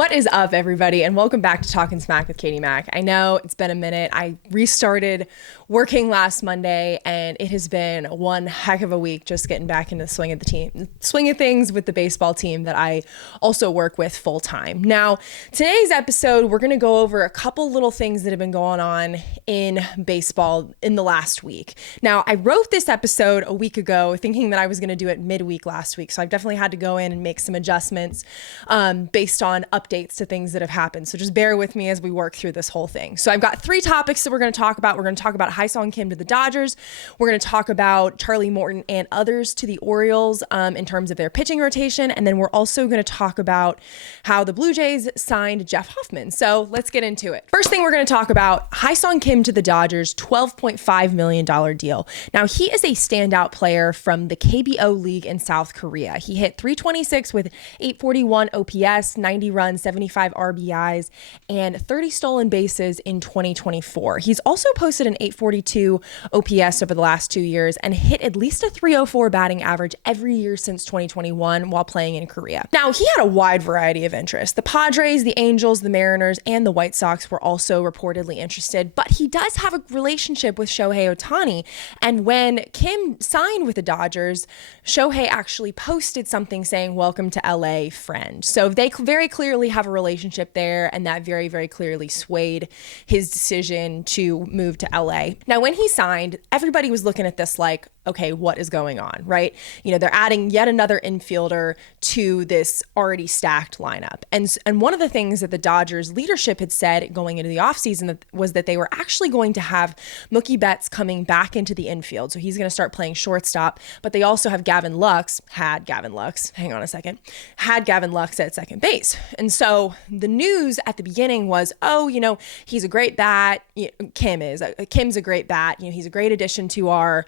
What is up, everybody, and welcome back to Talkin' Smack with Katie Mack. I know it's been a minute. I restarted working last Monday, and it has been one heck of a week just getting back into the swing of things with the baseball team that I also work with full time. Now, today's episode, we're going to go over a couple little things that have been going on in baseball in the last week. Now, I wrote this episode a week ago thinking that I was going to do it midweek last week, so I've definitely had to go in and make some adjustments based on updates to things that have happened. So just bear with me as we work through this whole thing. So I've got three topics that we're going to talk about. We're going to talk about Hyesong Kim to the Dodgers. We're going to talk about Charlie Morton and others to the Orioles in terms of their pitching rotation. And then we're also going to talk about how the Blue Jays signed Jeff Hoffman. So let's get into it. First thing we're going to talk about, Hyesong Kim to the Dodgers, $12.5 million deal. Now, he is a standout player from the KBO League in South Korea. He hit .326 with 841 OPS, 90 runs, 75 RBIs, and 30 stolen bases in 2024. He's also posted an 842 OPS over the last 2 years and hit at least a .304 batting average every year since 2021 while playing in Korea. Now, he had a wide variety of interests. The Padres, the Angels, the Mariners, and the White Sox were also reportedly interested, but he does have a relationship with Shohei Ohtani. And when Kim signed with the Dodgers, Shohei actually posted something saying, "Welcome to LA, friend." So they very clearly have a relationship there, and that very, very clearly swayed his decision to move to LA. Now, when he signed, everybody was looking at this like, okay, what is going on, right? You know, they're adding yet another infielder to this already stacked lineup. And one of the things that the Dodgers leadership had said going into the offseason was that they were actually going to have Mookie Betts coming back into the infield. So he's going to start playing shortstop, but they also have Gavin Lux at second base. And so the news at the beginning was, oh, you know, he's a great bat. Kim's a great bat. You know, he's a great addition to our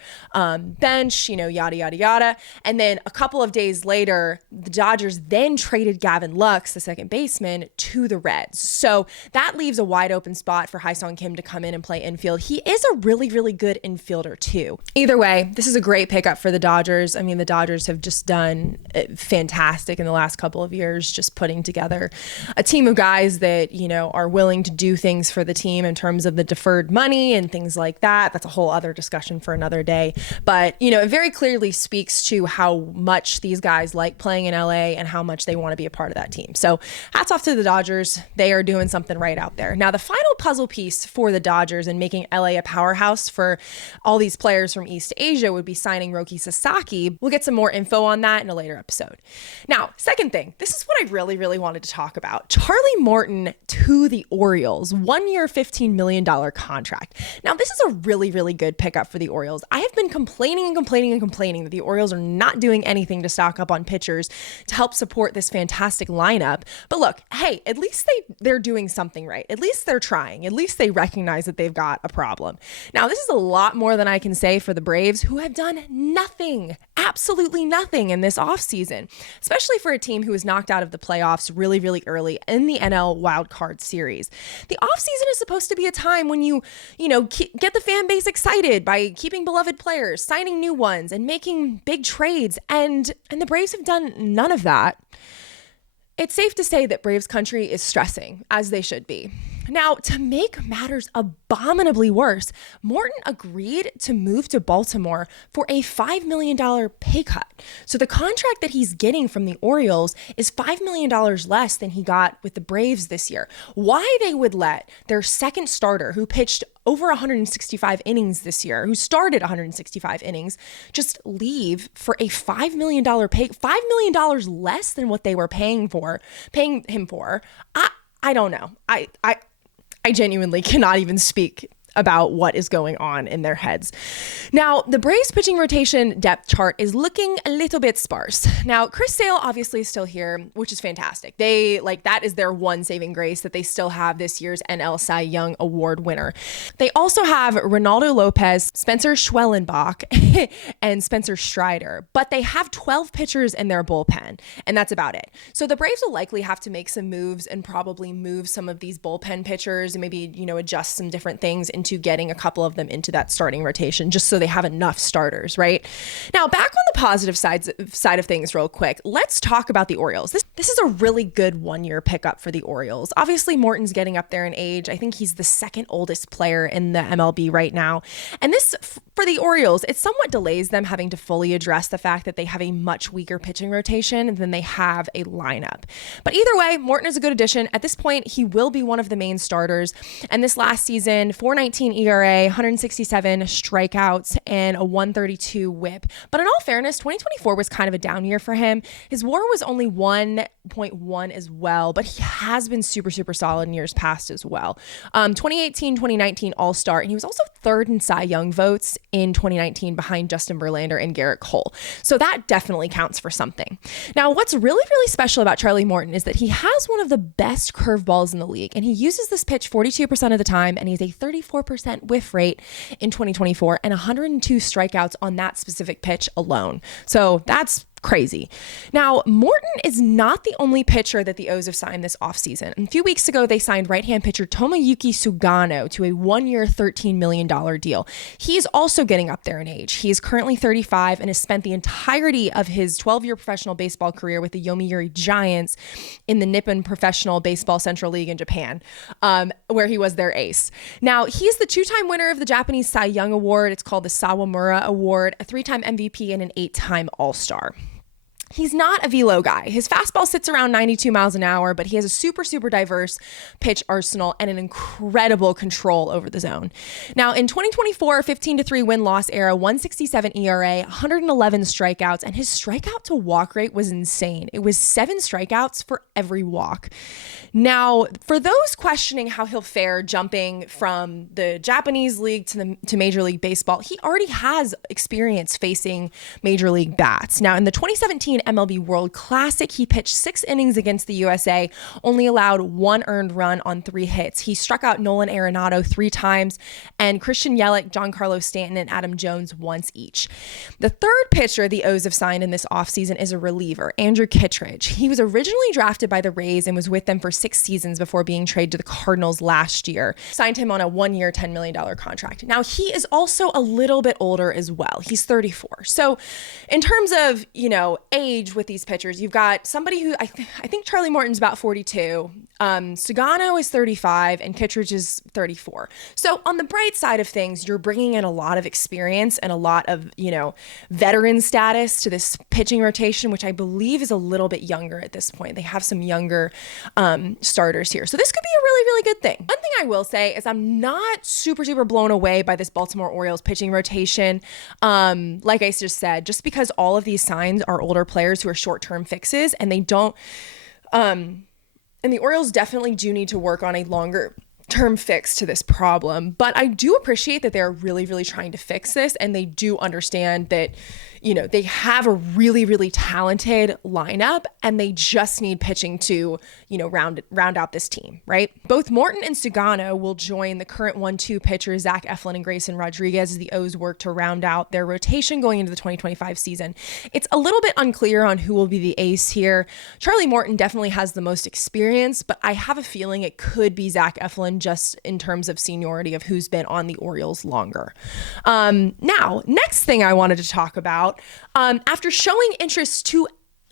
bench, you know, yada, yada, yada. And then a couple of days later, the Dodgers then traded Gavin Lux, the second baseman, to the Reds. So that leaves a wide open spot for Hyesong Kim to come in and play infield. He is a really, really good infielder too. Either way, this is a great pickup for the Dodgers. I mean, the Dodgers have just done fantastic in the last couple of years, just putting together a team of guys that, you know, are willing to do things for the team in terms of the deferred money and things like that. That's a whole other discussion for another day. But, you know, it very clearly speaks to how much these guys like playing in LA and how much they want to be a part of that team. So hats off to the Dodgers. They are doing something right out there. Now, the final puzzle piece for the Dodgers and making LA a powerhouse for all these players from East Asia would be signing Roki Sasaki. We'll get some more info on that in a later episode. Now, second thing, this is what I really, really wanted to talk about. Charlie Morton to the Orioles, 1 year, $15 million contract. Now, this is a really, really good pickup for the Orioles. I have been complaining that the Orioles are not doing anything to stock up on pitchers to help support this fantastic lineup. But look, hey, at least they're doing something right. At least they're trying. At least they recognize that they've got a problem. Now, this is a lot more than I can say for the Braves, who have done nothing, absolutely nothing in this offseason, especially for a team who was knocked out of the playoffs really, really early in the NL wildcard series. The offseason is supposed to be a time when you get the fan base excited by keeping beloved players, signing new ones, and making big trades. And the Braves have done none of that. It's safe to say that Braves country is stressing, as they should be. Now, to make matters abominably worse, Morton agreed to move to Baltimore for a $5 million pay cut. So the contract that he's getting from the Orioles is $5 million less than he got with the Braves this year. Why they would let their second starter, who pitched over 165 innings this year, who started 165 innings, just leave for a $5 million pay, $5 million less than what they were paying him for. I don't know. I genuinely cannot even speak about what is going on in their heads. Now, the Braves pitching rotation depth chart is looking a little bit sparse. Now, Chris Sale obviously is still here, which is fantastic. That is their one saving grace, that they still have this year's NL Cy Young Award winner. They also have Ronaldo Lopez, Spencer Schwellenbach, and Spencer Strider, but they have 12 pitchers in their bullpen, and that's about it. So the Braves will likely have to make some moves and probably move some of these bullpen pitchers and maybe, adjust some different things in into getting a couple of them into that starting rotation just so they have enough starters, right? Now, back on the positive side of things real quick, let's talk about the Orioles. This is a really good one-year pickup for the Orioles. Obviously, Morton's getting up there in age. I think he's the second oldest player in the MLB right now. And this, for the Orioles, it somewhat delays them having to fully address the fact that they have a much weaker pitching rotation than they have a lineup. But either way, Morton is a good addition. At this point, he will be one of the main starters. And this last season, 4.19 ERA, 167 strikeouts, and a 132 whip. But in all fairness, 2024 was kind of a down year for him. His WAR was only 1.1 as well, but he has been super, super solid in years past as well. 2018, 2019 All-Star, and he was also third in Cy Young votes in 2019 behind Justin Verlander and Garrett Cole. So that definitely counts for something. Now, what's really, really special about Charlie Morton is that he has one of the best curveballs in the league, and he uses this pitch 42% of the time, and he has a 34% whiff rate in 2024 and 102 strikeouts on that specific pitch alone. So that's crazy. Now, Morton is not the only pitcher that the O's have signed this offseason. A few weeks ago, they signed right-hand pitcher Tomoyuki Sugano to a one-year, $13 million deal. He's also getting up there in age. He is currently 35 and has spent the entirety of his 12-year professional baseball career with the Yomiuri Giants in the Nippon Professional Baseball Central League in Japan, where he was their ace. Now, he's the two-time winner of the Japanese Cy Young Award. It's called the Sawamura Award, a 3-time MVP, and an 8-time All-Star. He's not a velo guy. His fastball sits around 92 miles an hour, but he has a super, super diverse pitch arsenal and an incredible control over the zone. Now, in 2024, 15-3 win-loss era, 167 ERA, 111 strikeouts, and his strikeout to walk rate was insane. It was 7 strikeouts for every walk. Now, for those questioning how he'll fare jumping from the Japanese league to Major League Baseball, he already has experience facing Major League bats. Now, in the 2017 MLB World Classic, he pitched 6 innings against the USA, only allowed 1 earned run on 3 hits. He struck out Nolan Arenado 3 times and Christian Yelich, Giancarlo Stanton, and Adam Jones once each. The third pitcher the O's have signed in this offseason is a reliever, Andrew Kittredge. He was originally drafted by the Rays and was with them for 6 seasons before being traded to the Cardinals last year. Signed him on a 1-year, $10 million contract. Now, he is also a little bit older as well. He's 34. So in terms of, age with these pitchers, you've got somebody who I think Charlie Morton's about 42. Sugano is 35 and Kittredge is 34. So on the bright side of things, you're bringing in a lot of experience and a lot of, veteran status to this pitching rotation, which I believe is a little bit younger at this point. They have some younger starters here. So this could be a really, really good thing. One thing I will say is I'm not super, super blown away by this Baltimore Orioles pitching rotation. Like I just said, just because all of these signs are older players who are short-term fixes, and they don't, and the Orioles definitely do need to work on a longer term fix to this problem. But I do appreciate that they're really, really trying to fix this, and they do understand that, they have a really, really talented lineup, and they just need pitching to, round out this team, right? Both Morton and Sugano will join the current 1-2 pitchers, Zach Eflin and Grayson Rodriguez, as the O's work to round out their rotation going into the 2025 season. It's a little bit unclear on who will be the ace here. Charlie Morton definitely has the most experience, but I have a feeling it could be Zach Eflin just in terms of seniority of who's been on the Orioles longer. Now, next thing I wanted to talk about, after showing interest to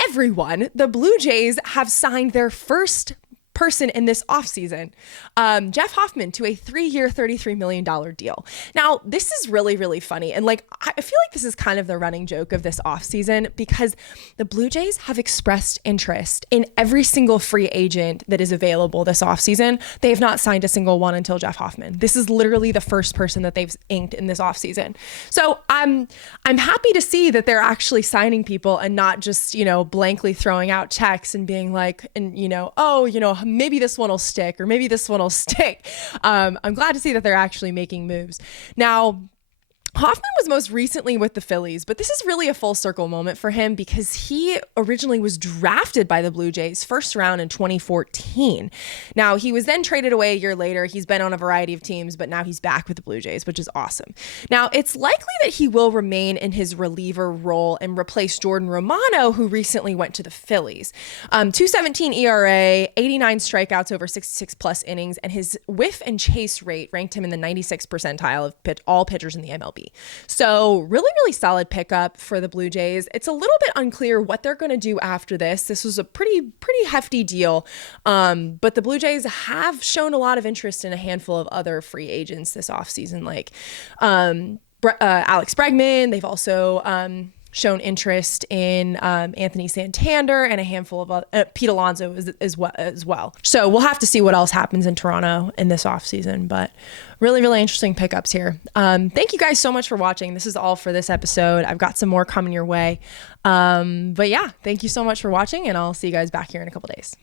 everyone, the Blue Jays have signed their first person in this offseason, Jeff Hoffman, to a 3-year, $33 million deal. Now, this is really, really funny. And I feel like this is kind of the running joke of this offseason because the Blue Jays have expressed interest in every single free agent that is available this offseason. They have not signed a single one until Jeff Hoffman. This is literally the first person that they've inked in this offseason. So I'm happy to see that they're actually signing people and not just, blankly throwing out checks and being maybe this one will stick or maybe this one will stick. I'm glad to see that they're actually making moves. Now, Hoffman was most recently with the Phillies, but this is really a full circle moment for him because he originally was drafted by the Blue Jays first round in 2014. Now, he was then traded away a year later. He's been on a variety of teams, but now he's back with the Blue Jays, which is awesome. Now, it's likely that he will remain in his reliever role and replace Jordan Romano, who recently went to the Phillies. 2.17 ERA, 89 strikeouts over 66 plus innings, and his whiff and chase rate ranked him in the 96th percentile of all pitchers in the MLB. So really solid pickup for the Blue Jays. It's a little bit unclear what they're going to do after this. This was a pretty hefty deal. But the Blue Jays have shown a lot of interest in a handful of other free agents this offseason, like Alex Bregman. They've also shown interest in Anthony Santander and a handful of Pete Alonso as well. So we'll have to see what else happens in Toronto in this offseason, but really interesting pickups here. Thank you guys so much for watching. This is all for this episode. I've got some more coming your way. But yeah, thank you so much for watching, and I'll see you guys back here in a couple days.